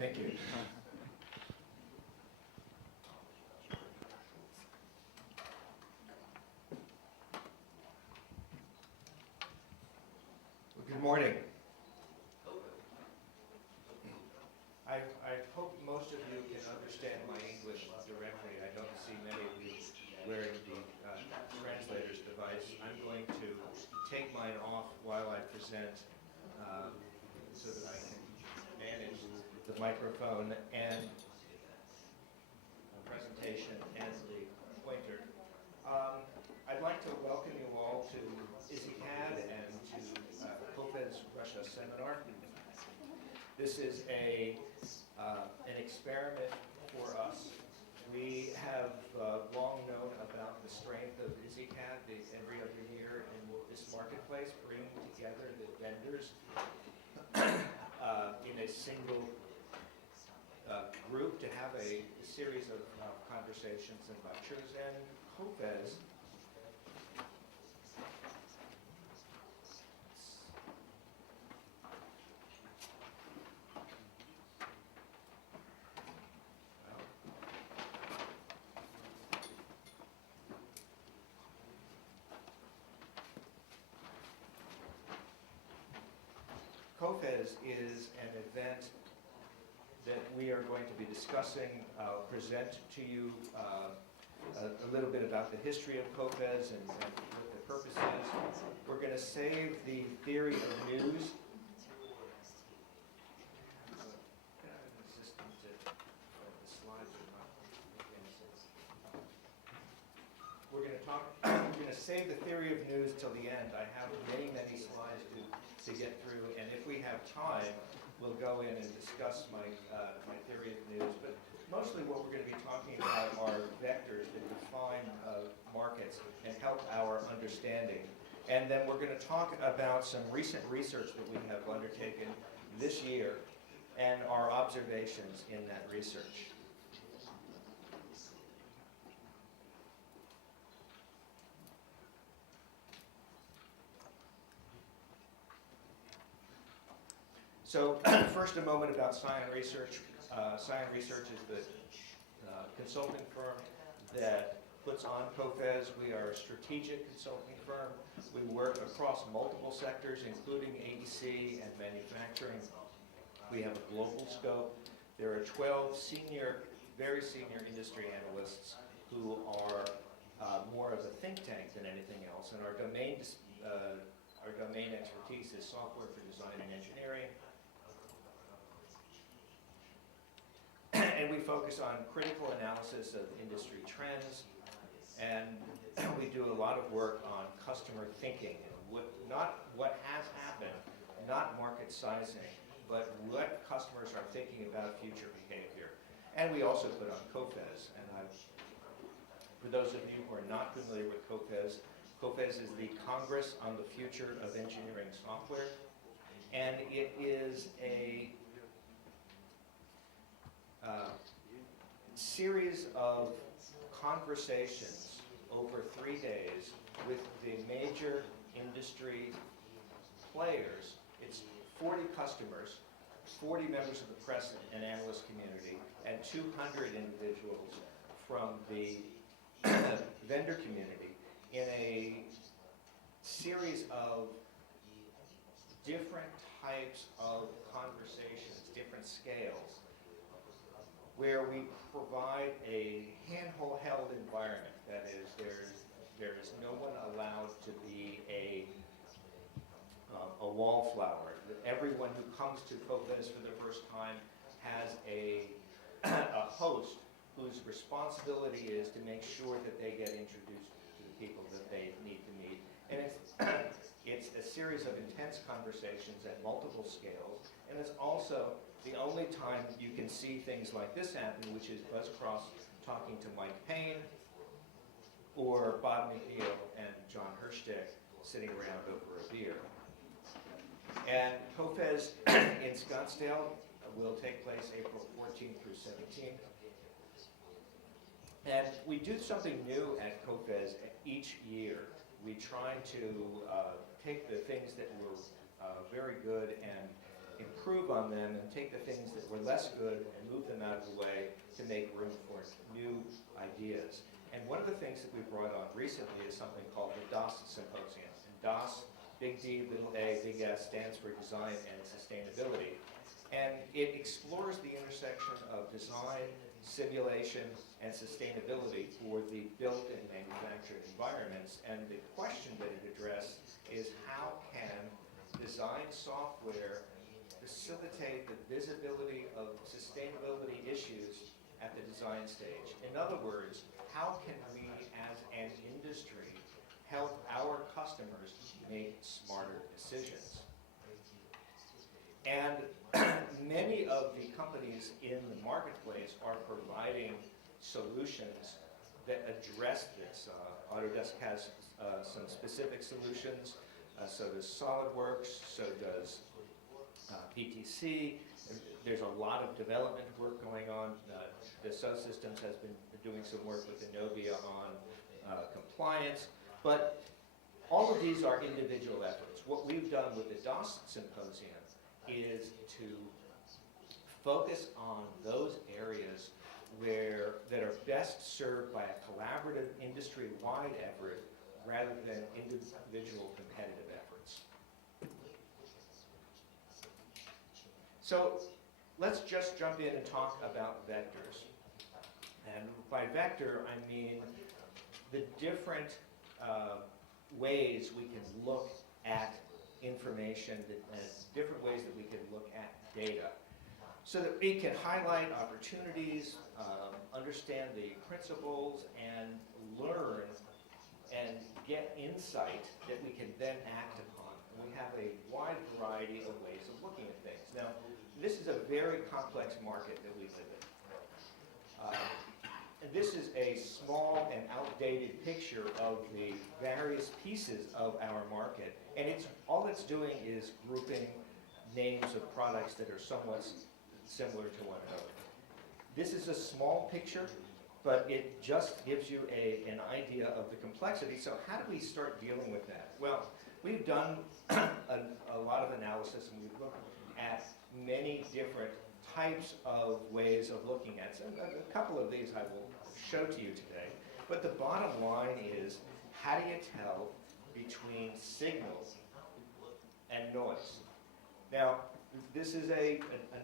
Thank you. Well, good morning. I hope most of you can understand my English directly. I don't see many of you wearing the translator's device. I'm going to take mine off while I present so that I can manage the microphone and the presentation and the pointer. I'd like to welcome you all to ISICAD and to COFES Russia seminar. This is an experiment for us. We have long known about the strength of ISICAD every other year in this marketplace, bringing together the vendors in a single group to have a series of conversations and lectures. And COFES COFES is an event that we are going to be discussing. I'll present to you a little bit about the history of COFES and what the purpose is. We're going to save the theory of news. We're going to save the theory of news till the end. I have many slides to get through, and if we have time, we'll go in and discuss my theory of news. But mostly what we're going to be talking about are vectors that define markets and help our understanding. And then we're going to talk about some recent research that we have undertaken this year and our observations in that research. So first, a moment about Scion Research. Scion Research is the consulting firm that puts on COFES. We are a strategic consulting firm. We work across multiple sectors, including AEC and manufacturing. We have a global scope. There are 12 very senior industry analysts who are more of a think tank than anything else. And our domain expertise is software for design and engineering. And we focus on critical analysis of industry trends, and we do a lot of work on customer thinking, not what has happened, not market sizing, but what customers are thinking about future behavior. And we also put on COFES. And for those of you who are not familiar with COFES, COFES is the Congress on the Future of Engineering Software, and it is a series of conversations over 3 days with the major industry players. It's 40 customers, 40 members of the press and analyst community, and 200 individuals from the vendor community in a series of different types of conversations, different scales, where we provide a hand-held environment. That is, there is no one allowed to be a wallflower. Everyone who comes to COFES for the first time has a host whose responsibility is to make sure that they get introduced to the people that they need to meet. And it's a series of intense conversations at multiple scales, and it's also the only time you can see things like this happen, which is Buzz Cross talking to Mike Payne, or Bob McNeil and John Hirschtick sitting around over a beer. And COFES in Scottsdale will take place April 14th through 17th. And we do something new at COFES each year. We try to take the things that were very good and improve on them and take the things that were less good and move them out of the way to make room for new ideas. And one of the things that we brought on recently is something called the DOS Symposium. And DOS, big D, little a, big S, stands for Design and Sustainability. And it explores the intersection of design, simulation, and sustainability for the built and manufactured environments. And the question that it addressed is how can design software facilitate the visibility of sustainability issues at the design stage? In other words, how can we as an industry help our customers make smarter decisions? And many of the companies in the marketplace are providing solutions that address this. Autodesk has some specific solutions, so does SolidWorks, so does PTC. There's a lot of development work going on. Dassault Systems has been doing some work with Innovia on compliance, but all of these are individual efforts. What we've done with the DOS Symposium is to focus on those areas that are best served by a collaborative industry-wide effort rather than individual competitive efforts. So let's just jump in and talk about vectors. And by vector, I mean the different ways we can look at information, different ways that we can look at data, so that we can highlight opportunities, understand the principles, and learn and get insight that we can then act upon. And we have a wide variety of ways of looking at things. Now, this is a very complex market that we live in. And this is a small and outdated picture of the various pieces of our market. And all it's doing is grouping names of products that are somewhat similar to one another. This is a small picture, but it just gives you an idea of the complexity. So how do we start dealing with that? Well, we've done a lot of analysis, and we've looked at many different types of ways of looking at it. So a couple of these I will show to you today. But the bottom line is, how do you tell between signals and noise? Now, this is a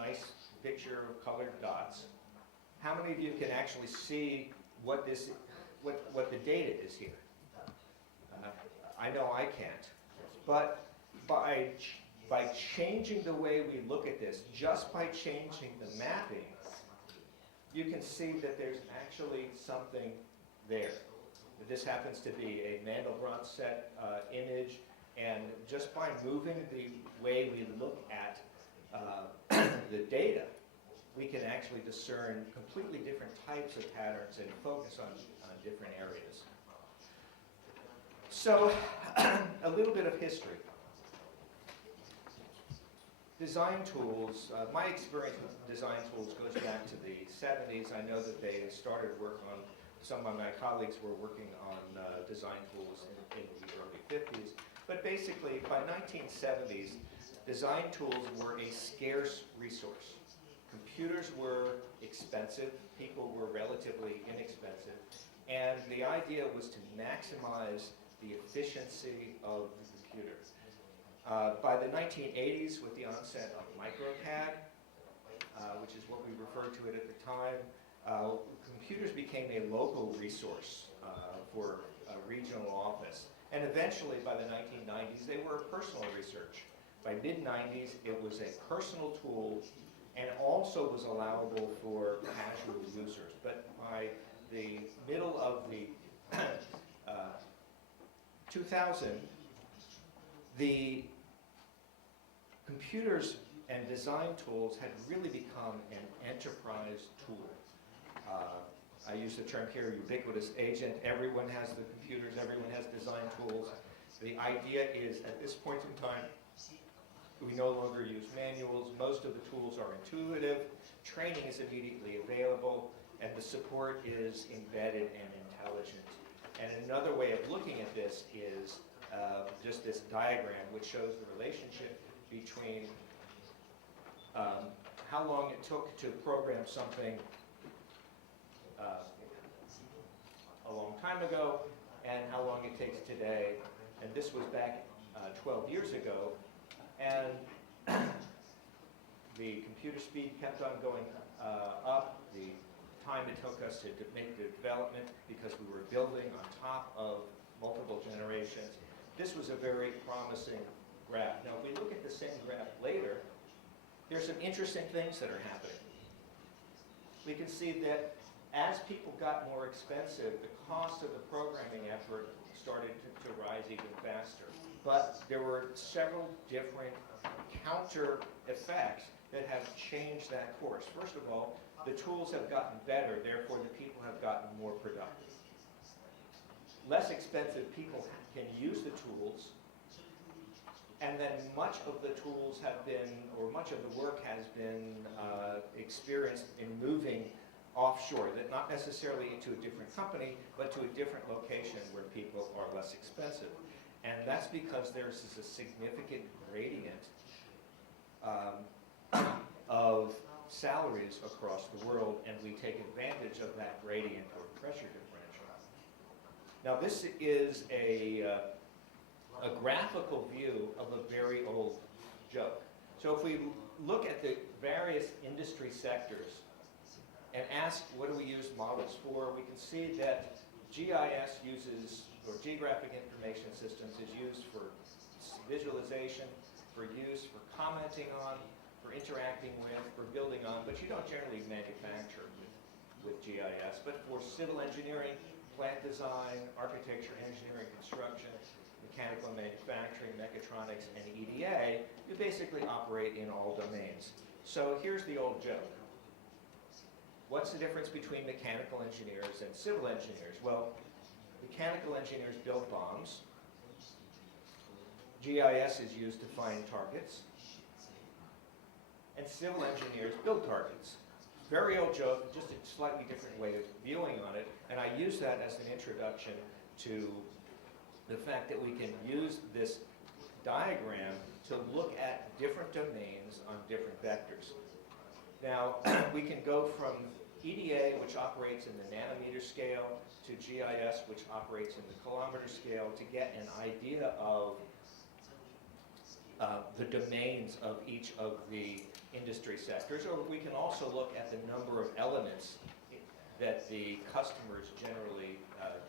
nice picture of colored dots. How many of you can actually see what the data is here? I know I can't. But by changing the way we look at this, just by changing the mapping, you can see that there's actually something there. This happens to be a Mandelbrot set image, and just by moving the way we look at the data, we can actually discern completely different types of patterns and focus on different areas. So, a little bit of history. Design tools, my experience with design tools goes back to the 70s. I know that they started work on, some of my colleagues were working on design tools in the early 50s. But basically, by 1970s, design tools were a scarce resource. Computers were expensive, people were relatively inexpensive, and the idea was to maximize the efficiency of the computer. By the 1980s, with the onset of MicroCAD, which is what we referred to it at the time, computers became a local resource for a regional office. And eventually, by the 1990s, they were a personal research. By mid-90s, it was a personal tool and also was allowable for casual users. But by the middle of the 2000, the computers and design tools had really become an enterprise tool. I use the term here, ubiquitous agent. Everyone has the computers, everyone has design tools. The idea is, at this point in time, we no longer use manuals. Most of the tools are intuitive. Training is immediately available, and the support is embedded and intelligent. And another way of looking at this is just this diagram, which shows the relationship between how long it took to program something a long time ago, and how long it takes today. And this was back 12 years ago, and the computer speed kept on going up. The time it took us to make the development, because we were building on top of multiple generations. This was a very promising graph. Now, if we look at the same graph later, there's some interesting things that are happening. We can see that as people got more expensive, the cost of the programming effort started to rise even faster. But there were several different counter effects that have changed that course. First of all, the tools have gotten better, therefore the people have gotten more productive. Less expensive people can use the tools, and then much of the tools have been, or much of the work has been experienced in moving offshore, that not necessarily into a different company, but to a different location where people are less expensive. And that's because there's a significant gradient of salaries across the world, and we take advantage of that gradient or pressure differential. Now, this is a graphical view of a very old joke. So if we look at the various industry sectors and ask what do we use models for, we can see that GIS uses, or Geographic Information Systems, is used for visualization, for use, for commenting on, for interacting with, for building on, but you don't generally manufacture with GIS. But for civil engineering, plant design, architecture, engineering, construction, mechanical manufacturing, mechatronics, and EDA, you basically operate in all domains. So here's the old joke. What's the difference between mechanical engineers and civil engineers? Well, mechanical engineers build bombs. GIS is used to find targets. And civil engineers build targets. Very old joke, just a slightly different way of viewing on it. And I use that as an introduction to the fact that we can use this diagram to look at different domains on different vectors. Now, we can go from EDA, which operates in the nanometer scale, to GIS, which operates in the kilometer scale, to get an idea of the domains of each of the industry sectors. Or we can also look at the number of elements that the customers generally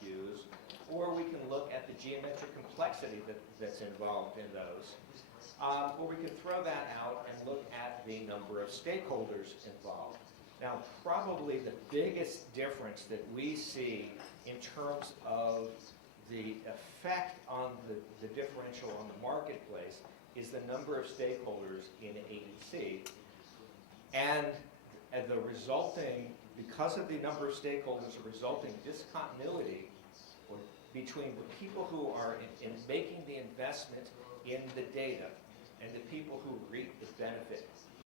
use. Or we can look at the geometric complexity that's involved in those. Or we can throw that out and look at the number of stakeholders involved. Now, probably the biggest difference that we see in terms of the effect on the differential on the marketplace is the number of stakeholders in AEC. And the resulting, because of the number of stakeholders, the resulting discontinuity between the people who are in making the investment in the data and the people who reap the benefit